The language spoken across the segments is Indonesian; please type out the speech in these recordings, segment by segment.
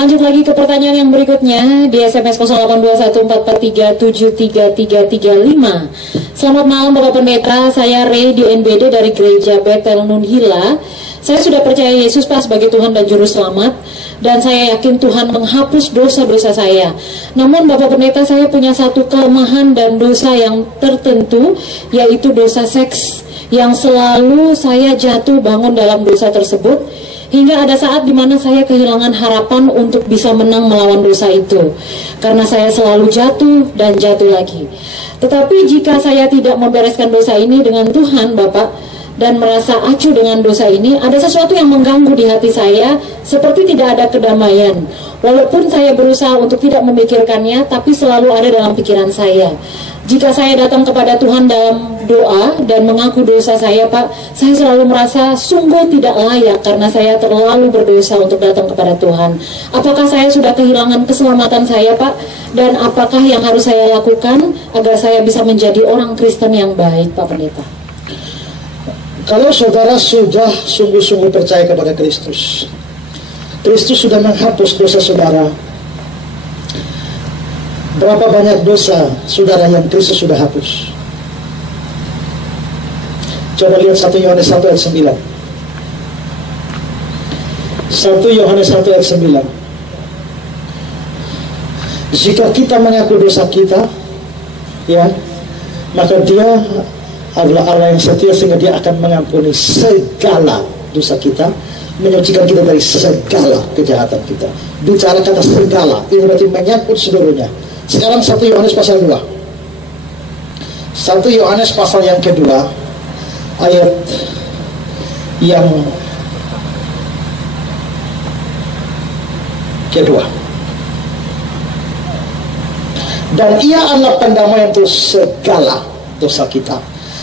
lanjut lagi ke pertanyaan yang berikutnya di SMS 0821437335. Selamat malam Bapak Pendeta, saya Ray di NBD dari Gereja Bethel Nunhila. Saya sudah percaya Yesus Pak sebagai Tuhan dan Juru Selamat, dan saya yakin Tuhan menghapus dosa-dosa saya. Namun Bapak Pendeta, saya punya satu kelemahan dan dosa yang tertentu, yaitu dosa seks, yang selalu saya jatuh bangun dalam dosa tersebut, hingga ada saat dimana saya kehilangan harapan untuk bisa menang melawan dosa itu, karena saya selalu jatuh dan jatuh lagi. Tetapi jika saya tidak membereskan dosa ini dengan Tuhan Bapak, dan merasa acuh dengan dosa ini, ada sesuatu yang mengganggu di hati saya, seperti tidak ada kedamaian. Walaupun saya berusaha untuk tidak memikirkannya, tapi selalu ada dalam pikiran saya. Jika saya datang kepada Tuhan dalam doa dan mengaku dosa saya, Pak, saya selalu merasa sungguh tidak layak karena saya terlalu berdosa untuk datang kepada Tuhan. Apakah saya sudah kehilangan keselamatan saya, Pak? Dan apakah yang harus saya lakukan agar saya bisa menjadi orang Kristen yang baik, Pak Pendeta? Kalau saudara sudah sungguh-sungguh percaya kepada Kristus, Kristus sudah menghapus dosa saudara. Berapa banyak dosa saudara yang Kristus sudah hapus? Coba lihat 1 Yohanes 1 ayat 9. 1 Yohanes 1 ayat 9. Jika kita mengaku dosa kita, ya, maka Dia adalah Allah yang setia, sehingga Dia akan mengampuni segala dosa kita, menyucikan kita dari segala kejahatan kita. Bicara kata segala, ini berarti menyangkut seluruhnya. Sekarang 1 Yohanes pasal 2. 1 Yohanes pasal yang kedua, ayat yang kedua. Dan Ia adalah pendamaian untuk segala dosa kita.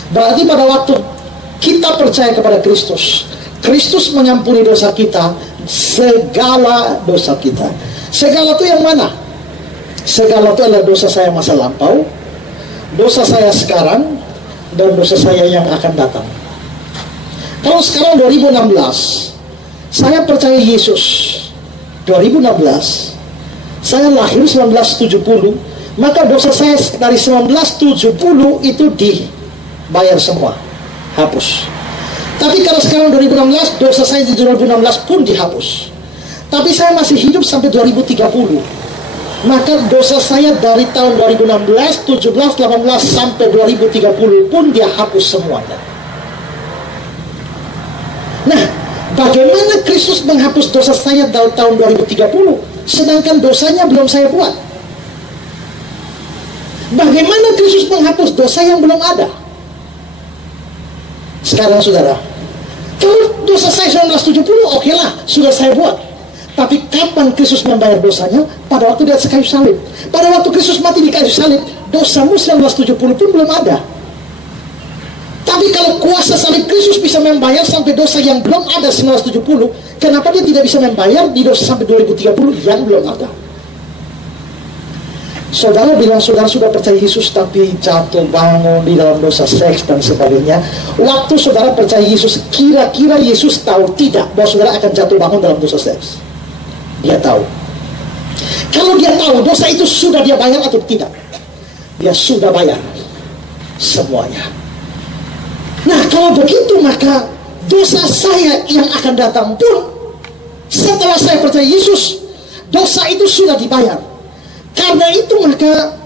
Berarti pada waktu kita percaya kepada Kristus, Kristus mengampuni dosa kita, segala dosa kita. Segala itu yang mana? Segala itu adalah dosa saya masa lampau, dosa saya sekarang, dan dosa saya yang akan datang. Kalau sekarang 2016, saya percaya Yesus 2016, saya lahir 1970, maka dosa saya dari 1970 itu dibayar semua, hapus. Tapi kalau sekarang 2016, dosa saya di 2016 pun dihapus. Tapi saya masih hidup sampai 2030, maka dosa saya dari tahun 2016, 17, 18 sampai 2030 pun dia hapus semuanya. Nah, bagaimana Kristus menghapus dosa saya dari tahun 2030, sedangkan dosanya belum saya buat? Bagaimana Kristus menghapus dosa yang belum ada? Sekarang saudara, kalau dosa saya 1970, oke lah, sudah saya buat. Tapi kapan Kristus membayar dosanya? Pada waktu di atas kayu salib. Pada waktu Kristus mati di kayu salib, dosamu 1970 pun belum ada. Tapi kalau kuasa salib Kristus bisa membayar sampai dosa yang belum ada 1970, kenapa Dia tidak bisa membayar di dosa sampai 2030 yang belum ada? Saudara bilang saudara sudah percaya Yesus tapi jatuh bangun di dalam dosa seks dan sebagainya. Waktu saudara percaya Yesus, kira-kira Yesus tahu tidak bahwa saudara akan jatuh bangun dalam dosa seks? Dia tahu. Kalau Dia tahu, dosa itu sudah Dia bayar atau tidak? Dia sudah bayar semuanya. Nah, kalau begitu, maka dosa saya yang akan datang pun setelah saya percaya Yesus, dosa itu sudah dibayar. Karena itu maka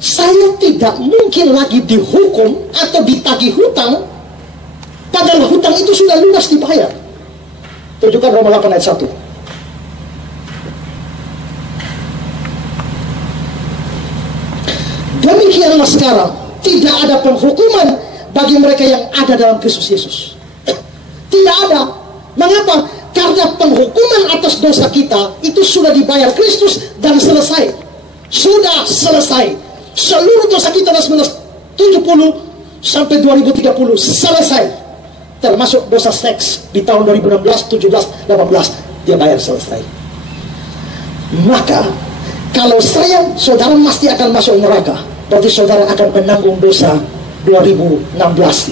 saya tidak mungkin lagi dihukum atau ditagih hutang, padahal hutang itu sudah lunas dibayar. Tunjukkan Roma 8 ayat 1. Demikianlah sekarang tidak ada penghukuman bagi mereka yang ada dalam Kristus Yesus. Tidak ada. Mengapa? Karena penghukuman atas dosa kita itu sudah dibayar Kristus dan selesai. Sudah selesai. Seluruh dosa kita dari 1970 sampai 2030 selesai. Termasuk dosa seks di tahun 2016, 17, 18 dia bayar selesai. Maka kalau saudara pasti akan masuk neraka, berarti saudara akan menanggung dosa 2016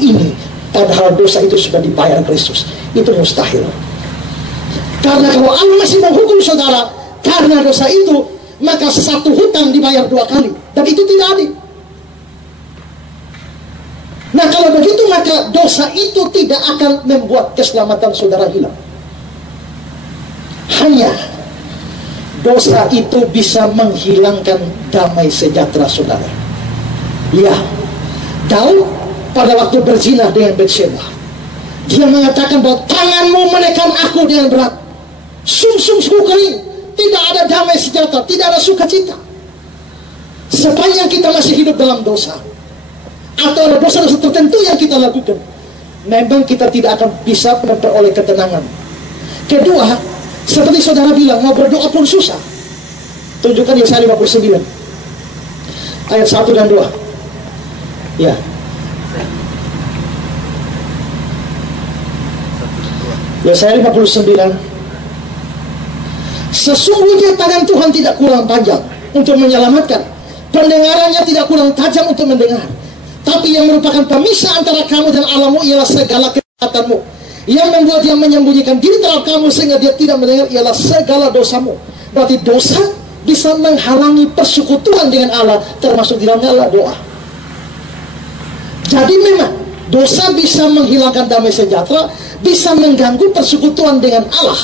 ini, padahal dosa itu sudah dibayar Kristus. Itu mustahil. Karena kalau Allah masih menghukum saudara, Karena dosa itu, maka satu hutang dibayar 2 kali. Dan itu tidak adil. Nah kalau begitu, maka dosa itu tidak akan membuat keselamatan saudara hilang. Hanya dosa itu bisa menghilangkan damai sejahtera saudara. Ya, Daud pada waktu berzina dengan Batsyeba, dia mengatakan bahwa tanganmu menekan aku dengan berat, sumsumku kering, tidak ada damai sejahtera, tidak ada sukacita. Sepanjang kita masih hidup dalam dosa, atau ada dosa-dosa tertentu yang kita lakukan, memang kita tidak akan bisa memperoleh ketenangan. Kedua, seperti saudara bilang, mau berdoa pun susah. Tunjukkan Yesaya 59 ayat 1 dan 2. Ya. Yesaya 59. Sesungguhnya tangan Tuhan tidak kurang panjang untuk menyelamatkan, pendengarannya tidak kurang tajam untuk mendengar. Tapi yang merupakan pemisah antara kamu dan Allahmu ialah segala kejahatanmu. Yang membuat dia menyembunyikan diri terhadap kamu sehingga dia tidak mendengar ialah segala dosamu. Berarti dosa bisa menghalangi persekutuan dengan Allah, termasuk di dalamnya doa. Jadi memang dosa bisa menghilangkan damai sejahtera, bisa mengganggu persekutuan dengan Allah.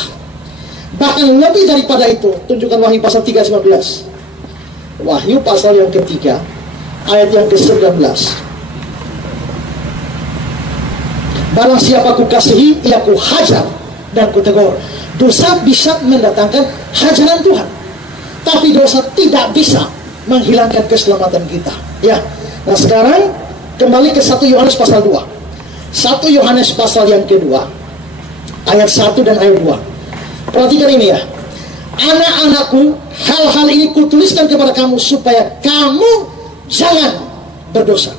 Bahkan lebih daripada itu, tunjukkan Wahyu pasal 3:19. Wahyu pasal yang ketiga ayat yang ke-19. Barang siapa ku kasihi, ia ku hajar dan ku tegur. Dosa bisa mendatangkan hajaran Tuhan, tapi dosa tidak bisa menghilangkan keselamatan kita. Ya. Nah sekarang kembali ke 1 Yohanes pasal 2. 1 Yohanes pasal yang kedua ayat 1 dan ayat 2. Perhatikan ini ya. Anak-anakku, hal-hal ini kutuliskan kepada kamu supaya kamu jangan berdosa.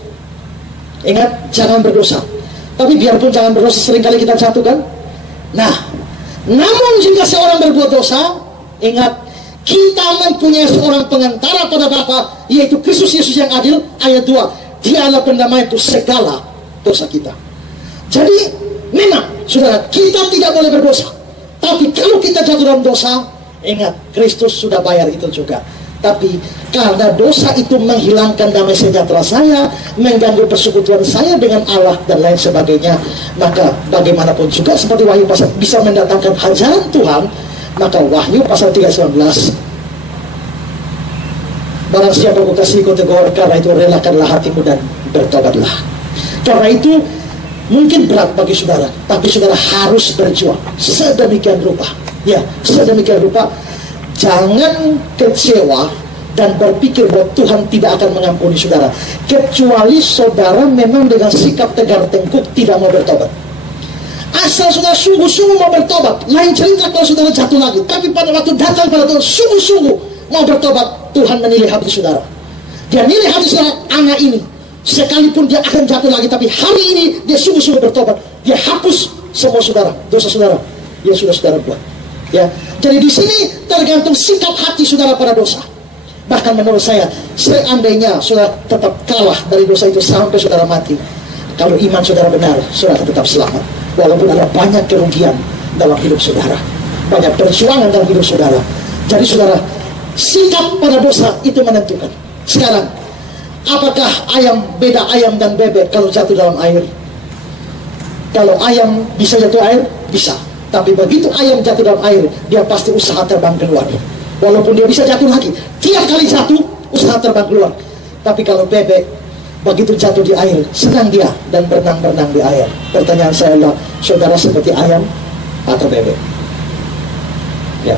Ingat, jangan berdosa. Tapi biarpun jangan berdosa, seringkali kita jatuhkan. Nah, namun jika seorang berbuat dosa, ingat, kita mempunyai seorang pengantara pada Bapa, yaitu Kristus Yesus yang adil. Ayat 2, dia adalah pendamai untuk segala dosa kita. Jadi memang saudara, kita tidak boleh berdosa. Tapi kalau kita jatuh dalam dosa, ingat, Kristus sudah bayar itu juga. Tapi karena dosa itu menghilangkan damai sejahtera saya, mengganggu persekutuan saya dengan Allah dan lain sebagainya, maka bagaimanapun juga seperti Wahyu pasal bisa mendatangkan hajaran Tuhan, maka Wahyu pasal 3:19, barang siapa ku kasihi ku tegur, karena itu relakanlah hatimu dan bertobatlah. Karena itu mungkin berat bagi saudara, tapi saudara harus berjuang sedemikian rupa. Ya, sedemikian rupa. Jangan kecewa dan berpikir bahwa Tuhan tidak akan mengampuni saudara, kecuali saudara memang dengan sikap tegar tengkuk tidak mau bertobat. Asal saudara sungguh-sungguh mau bertobat, lain cerita kalau saudara jatuh lagi. Tapi pada waktu datang pada Tuhan sungguh-sungguh mau bertobat, Tuhan menilai hati saudara. Dia nilai hati saudara, anak ini sekalipun dia akan jatuh lagi, tapi hari ini dia sungguh-sungguh bertobat. Dia hapus semua saudara, dosa saudara yang sudah saudara buat. Ya, jadi di sini tergantung sikap hati saudara pada dosa. Bahkan menurut saya, seandainya saudara tetap kalah dari dosa itu sampai saudara mati, kalau iman saudara benar, saudara tetap selamat. Walaupun ada banyak kerugian dalam hidup saudara, banyak perjuangan dalam hidup saudara. Jadi saudara, sikap pada dosa itu menentukan. Sekarang, apakah beda ayam dan bebek kalau jatuh dalam air? Kalau ayam bisa jatuh air, bisa. Tapi begitu ayam jatuh dalam air, dia pasti usaha terbang keluar. Walaupun dia bisa jatuh lagi, tiap kali jatuh, usaha terbang keluar. Tapi kalau bebek, begitu jatuh di air, senang dia dan berenang-berenang di air. Pertanyaan saya adalah, saudara seperti ayam atau bebek? Ya.